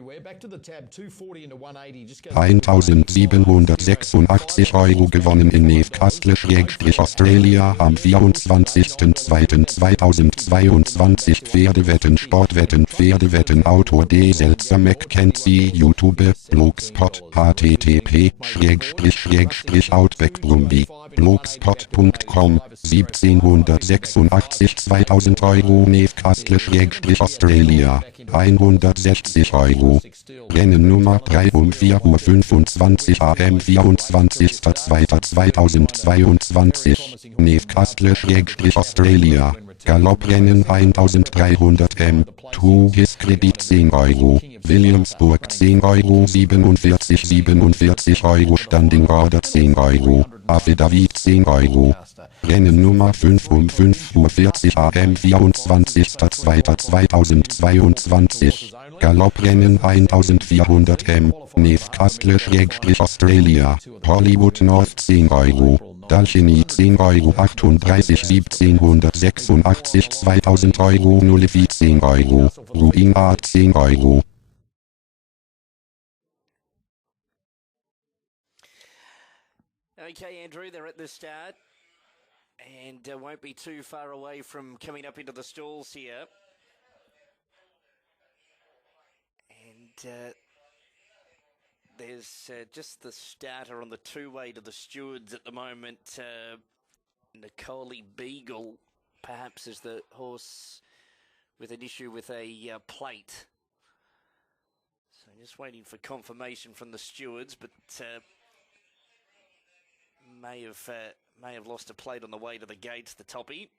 1.786 Euro gewonnen in Newcastle/Australia am 24.2.2022 Pferdewetten Sportwetten Pferdewetten Autor D. Selzer-McKenzie YouTube Blogspot http://outbackbrumby blogspot.com 1786 2000 Euro Newcastle/Australia 160 Euro Rennen Nummer 3 um 4:25 am 24.2.2022 Newcastle/Australia Galopprennen 1300 m 2 Hisskredit 10 Euro Williamsburg 10 Euro 47 Euro Standing Order 10 Euro Affidavit 10 Euro Rennen Nummer 5 um 5:40 am 24.2.2022 Galopprennen 1400 m Newcastle/Australia Hollywood North 10 Euro Dalchini 10 Euro 38 1786 2000 Euro Nullify 10 Euro Ruinart 10 Euro. Okay, Andrew, they're at the start and won't be too far away from coming up into the stalls here. And there's just the starter on the two-way to the stewards at the moment. Nicole Beagle, perhaps, is the horse with an issue with a plate. So just waiting for confirmation from the stewards, but may have lost a plate on the way to the gates, the toppy.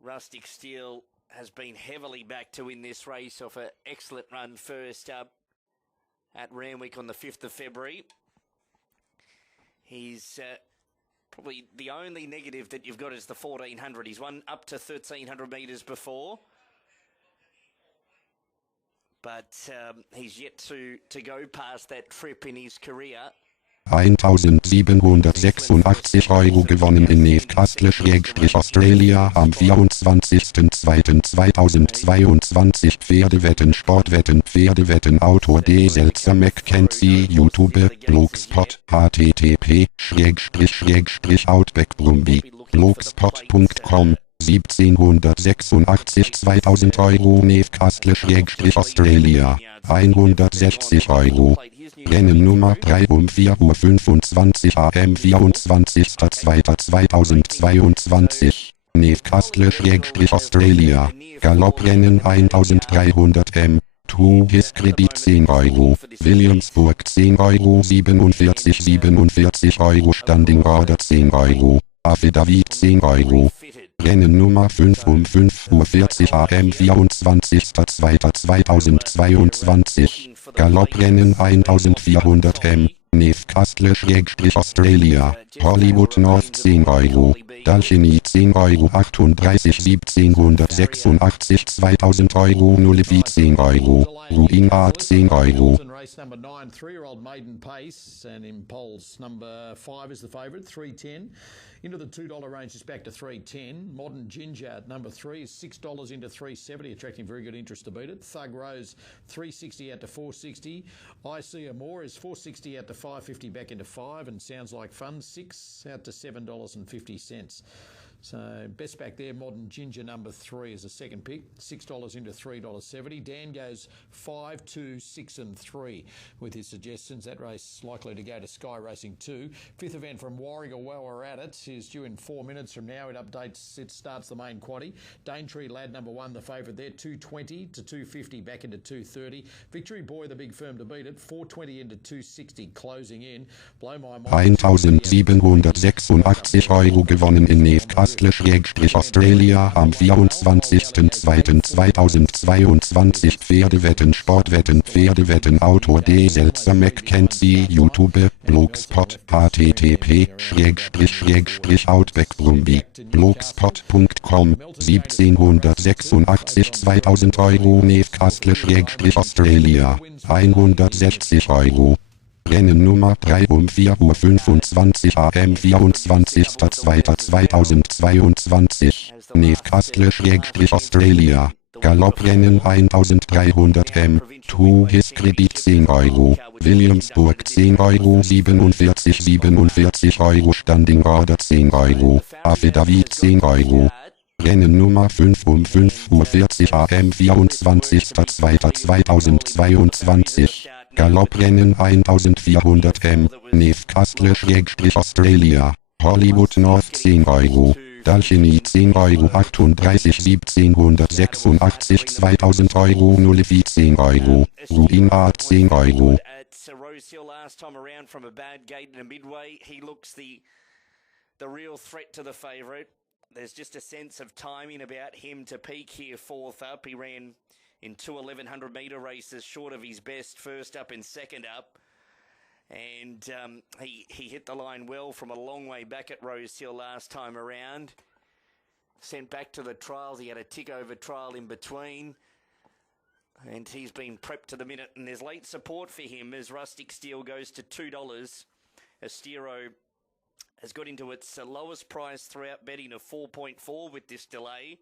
Rustic Steel has been heavily back to win this race off an excellent run first up at Randwick on the 5th of February. He's probably the only negative that you've got is the 1400. He's won up to 1300 metres before. But he's yet to go past that trip in his career. 1786 Euro gewonnen in Newcastle/Australia am 24.2.2022 Pferdewetten Sportwetten Pferdewetten Autor D. Selzer-McKenzie YouTube Blogspot http://outbackbrumby blogspot.com 1786 2000 Euro Newcastle/Australia 160 Euro Rennen Nummer 3 um 4:25 am 24.2.2022 Newcastle/Australia Galopprennen 1300 m 2 Hisskredit 10 Euro Williamsburg 10 Euro 47 Euro Standing Order 10 Euro Affidavit 10 Euro Rennen Nummer 5 um 5:40 am 24.2.2022 Galopprennen 1400 m Newcastle/Australia Hollywood North 10 Euro Dalchini 10 Euro 38 1786 2000 Euro Nullify 10 Euro Ruinart 10 Euro. Race number 9, 3-year-old maiden pace, and Impulse number 5 is the favourite, 310. Into the $2 range is back to 310. Modern Ginger at number 3 is $6 into 370, attracting very good interest to beat it. Thug Rose 360 out to 460. I See a More is 460 out to 550, back into 5, and Sounds Like Fun 6 out to $7.50. So best back there, Modern Ginger number 3 is the second pick, $6 into $3.70. Dan goes 5, 2, 6 and 3 with his suggestions. That race likely to go to Sky Racing 2. Fifth event from Warrigal, while we're at it, is due in 4 minutes from now. It starts the main quaddie. Daintree Lad number 1, the favourite there, 220 to 250, back into 230. Victory Boy, the big firm to beat it, 420 into 260, closing in. Blow My Mind. 1786 Euro gewonnen in Newcastle/Australia am 24.2.2022 Pferdewetten Sportwetten Pferdewetten Autor D. Selzer-McKenzie YouTube Blogspot http://outbackbrumby blogspot.com 1786 2000 Euro Newcastle/Australia 160 Euro Rennen Nummer 3 um 4:25 am 24.2.2022 Newcastle/Australia Galopprennen 1300 M, Tuches Kredit 10 Euro, Williamsburg 10 Euro 47 Euro Standing Order 10 Euro, Affidavit 10 Euro. Rennen Nummer 5 um 5:40 am 24.2.2022 Galopprennen 1400 M, Newcastle/Australia, Hollywood North 10 Euro, Dalchini 10 Euro 38 1786 2000 Euro Nullify 10 Euro, Ruinart 10 Euro. Last time around from a bad gate in a midway, he looks the real threat to the favourite. There's just a sense of timing about him to peak here fourth up. He ran in two 1100 metre races short of his best, first up and second up. And he hit the line well from a long way back at Rosehill last time around. Sent back to the trials. He had a tick-over trial in between. And he's been prepped to the minute. And there's late support for him as Rustic Steel goes to $2. Astero has got into its lowest price throughout betting of 4.4 with this delay.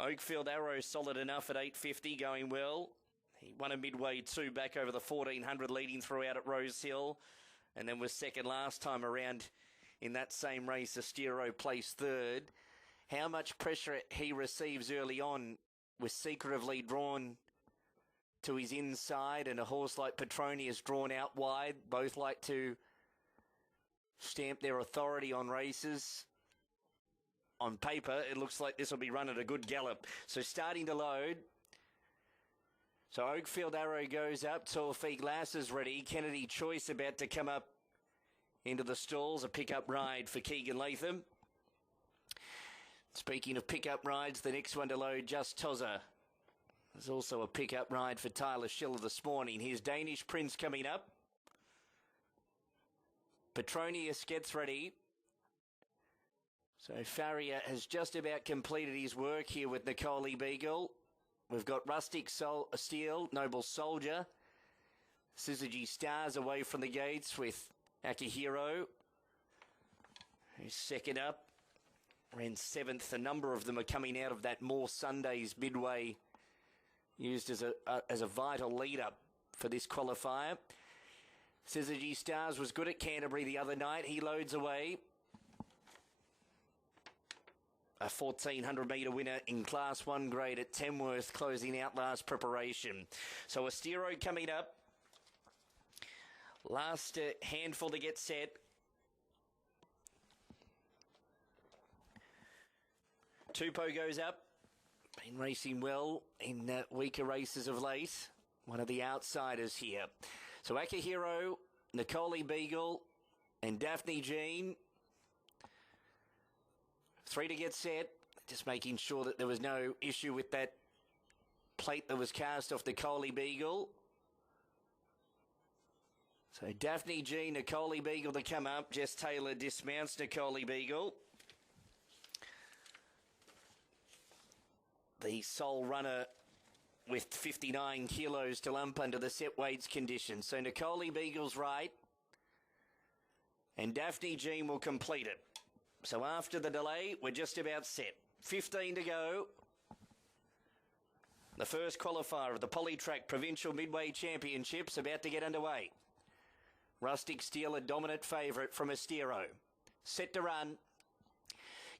Oakfield Arrow solid enough at 850, going well. He won a midway two back over the 1400 leading throughout at Rosehill, and then was second last time around in that same race. Astero placed third. How much pressure he receives early on was secretively drawn to his inside, and a horse like Petronius drawn out wide. Both like to stamp their authority on races. On paper, it looks like this will be run at a good gallop. So starting to load. So Oakfield Arrow goes up. Torfeek Lass is ready. Kennedy Choice about to come up into the stalls. A pickup ride for Keegan Latham. Speaking of pickup rides, the next one to load, Just Tozza. There's also a pickup ride for Tyler Schiller this morning. Here's Danish Prince coming up. Petronius gets ready. So Farrier has just about completed his work here with Nicole Beagle. We've got Rustic Steel, Noble Soldier. Syzygy Stars away from the gates with Akihiro, who's second up. Ran seventh. A number of them are coming out of that More Sundays midway, used as a vital lead-up for this qualifier. Syzygy Stars was good at Canterbury the other night. He loads away. A 1400 metre winner in Class 1 grade at Tamworth, closing out last preparation. So Astero coming up. Last handful to get set. Tupou goes up. Been racing well in weaker races of late. One of the outsiders here. So Akihiro, Nicole Beagle, and Daphne Jean. Three to get set. Just making sure that there was no issue with that plate that was cast off Nicole Beagle. So Daphne Jean, Nicole Beagle to come up. Jess Taylor dismounts Nicole Beagle. The sole runner with 59 kilos to lump under the set weights conditions. So Nicole Beagle's right. And Daphne Jean will complete it. So after the delay, we're just about set. 15 to go. The first qualifier of the Polytrack Provincial Midway Championships about to get underway. Rustic Steel, a dominant favourite from Astero. Set to run.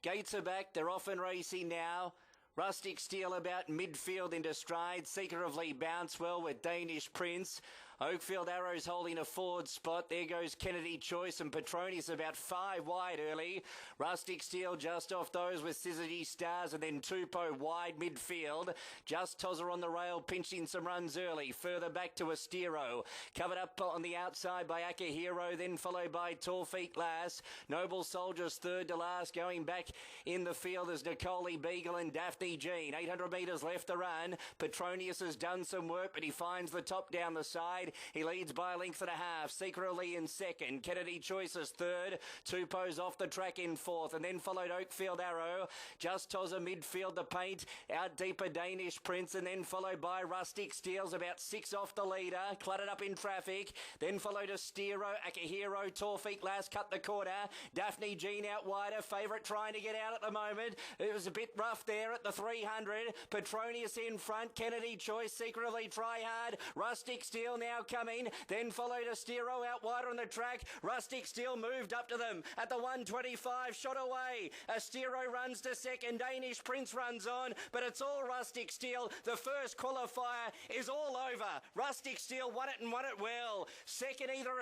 Gates are back. They're off and racing now. Rustic Steel about midfield into stride. Secretively bounce well with Danish Prince. Oakfield Arrows holding a forward spot. There goes Kennedy Choice, and Petronius about 5 wide early. Rustic Steel just off those with Syzygy Stars, and then Tupou wide midfield. Just Tozza on the rail, pinching some runs early. Further back to Astero. Covered up on the outside by Akihiro, then followed by Torfeek Lass. Noble Soldiers third to last. Going back in the field is Nicole Beagle and Daphne Jean. 800 metres left to run. Petronius has done some work, but he finds the top down the side. inside. He leads by a length and a half. Secretly in second. Kennedy Choices third. Tupou's off the track in fourth. And then followed Oakfield Arrow. Just Tozza midfield the paint. Out deeper Danish Prince. And then followed by Rustic Steels about 6 off the leader. Cluttered up in traffic. Then followed Astero, Akihiro, Torfik last cut the corner. Daphne Jean out wider. Favourite trying to get out at the moment. It was a bit rough there at the 300. Petronius in front. Kennedy Choice, secretly try hard. Rustic Steel now coming. Then followed Astero out wider on the track. Rustic Steel moved up to them at the 125. Shot away. Astero runs to second. Danish Prince runs on. But it's all Rustic Steel. The first qualifier is all over. Rustic Steel won it and won it well. Second either